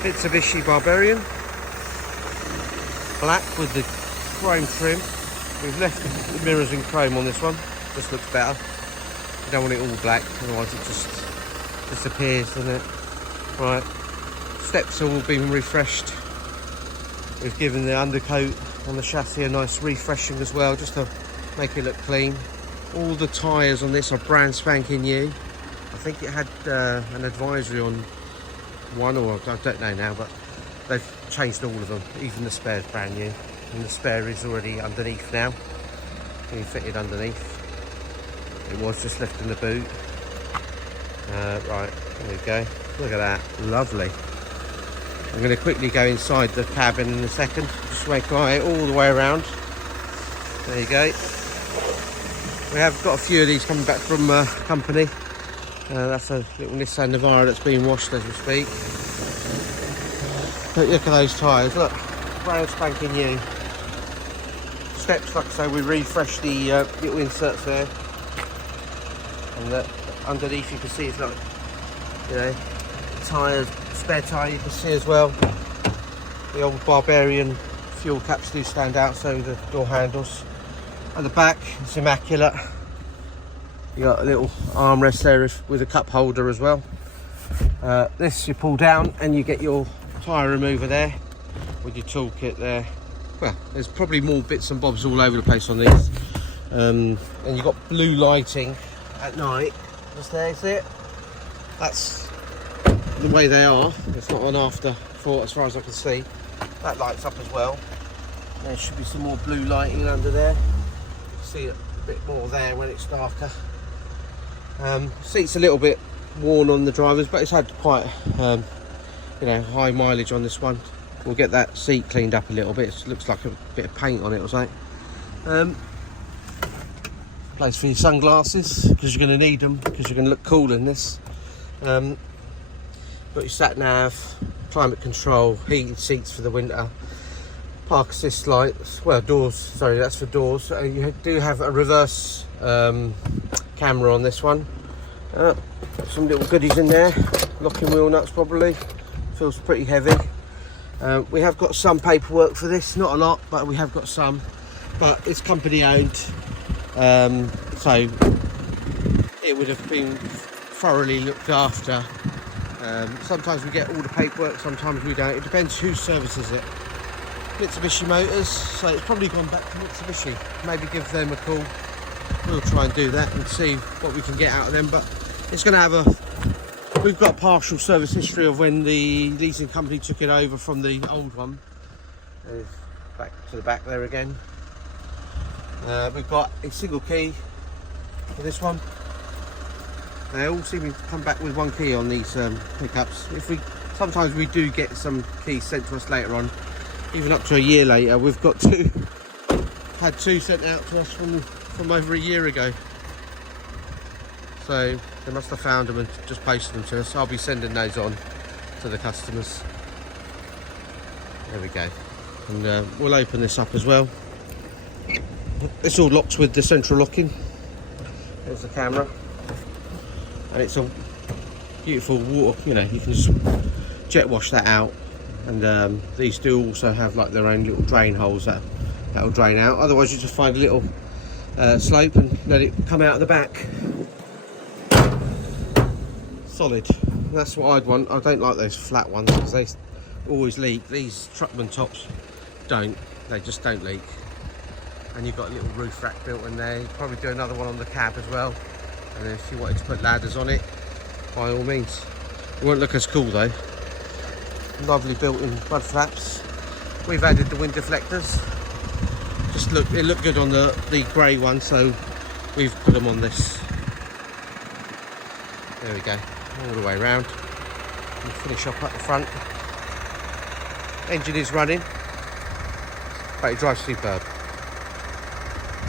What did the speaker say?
Mitsubishi Barbarian, black with the chrome trim. We've left the mirrors in chrome on this one, just looks better. You don't want it all black, otherwise it just disappears, doesn't it? Right, steps have all been refreshed. We've given the undercoat on the chassis a nice refreshing as well, just to make it look clean. All the tyres on this are brand spanking new. I think it had an advisory on one, or I don't know now, but they've changed all of them. Even the spare's brand new, and the spare is already underneath now, being fitted underneath. It was just left in the boot. Right, there we go. Look at that, lovely. I'm going to quickly go inside the cabin in a second, just make my way all the way around. There you go. We have got a few of these coming back from company. That's a little Nissan Navara that's being washed as we speak. But look at those tyres, look, brand spanking new. Steps, like I say, we refreshed the little inserts there. And underneath you can see it's like, you know, tyres, spare tyre you can see as well. The old Barbarian fuel caps do stand out, so the door handles. At the back, it's immaculate. You got a little armrest there with a cup holder as well. This you pull down and you get your tyre remover there with your toolkit there. Well, there's probably more bits and bobs all over the place on these. And you've got blue lighting at night. Just there, see it? That's the way they are. It's not an afterthought as far as I can see. That lights up as well. There should be some more blue lighting under there. See it a bit more there when it's darker. Seat's a little bit worn on the drivers, but it's had quite you know, high mileage on this one. We'll get that seat cleaned up a little bit. It looks like a bit of paint on it or something. Place for your sunglasses, because you're going to need them, because you're going to look cool in this. Got your sat nav, climate control, heated seats for the winter, park assist lights, well, doors, sorry, that's for doors. You do have a reverse camera on this one. Got some little goodies in there, locking wheel nuts probably, feels pretty heavy. We have got some paperwork for this, not a lot, but we have got some, but it's company owned, so it would have been thoroughly looked after. Sometimes we get all the paperwork, sometimes we don't. It depends who services it. Mitsubishi Motors, so it's probably gone back to Mitsubishi. Maybe give them a call. We'll try and do that and see what we can get out of them. But it's going to have we've got a partial service history of when the leasing company took it over from the old one. Back to the back there again. We've got a single key for this one. They all seem to come back with one key on these pickups. Sometimes we do get some keys sent to us later on, even up to a year later. We've got had two sent out to us from over a year ago. So they must have found them and just posted them to us. I'll be sending those on to the customers. There we go. And we'll open this up as well. It's all locked with the central locking. There's the camera. And it's a beautiful water, you know, you can just jet wash that out. And these do also have like their own little drain holes that will drain out. Otherwise you just find a little slope and let it come out of the back. Solid. That's what I'd want. I don't like those flat ones because they always leak. These Truckman tops don't. They just don't leak. And you've got a little roof rack built in there. You'd probably do another one on the cab as well. And if you wanted to put ladders on it, by all means. It won't look as cool though. Lovely built-in mud flaps. We've added the wind deflectors. It looked good on the grey one, so we've put them on this. There we go, all the way around. We'll finish up at the front. Engine is running, but it drives superb.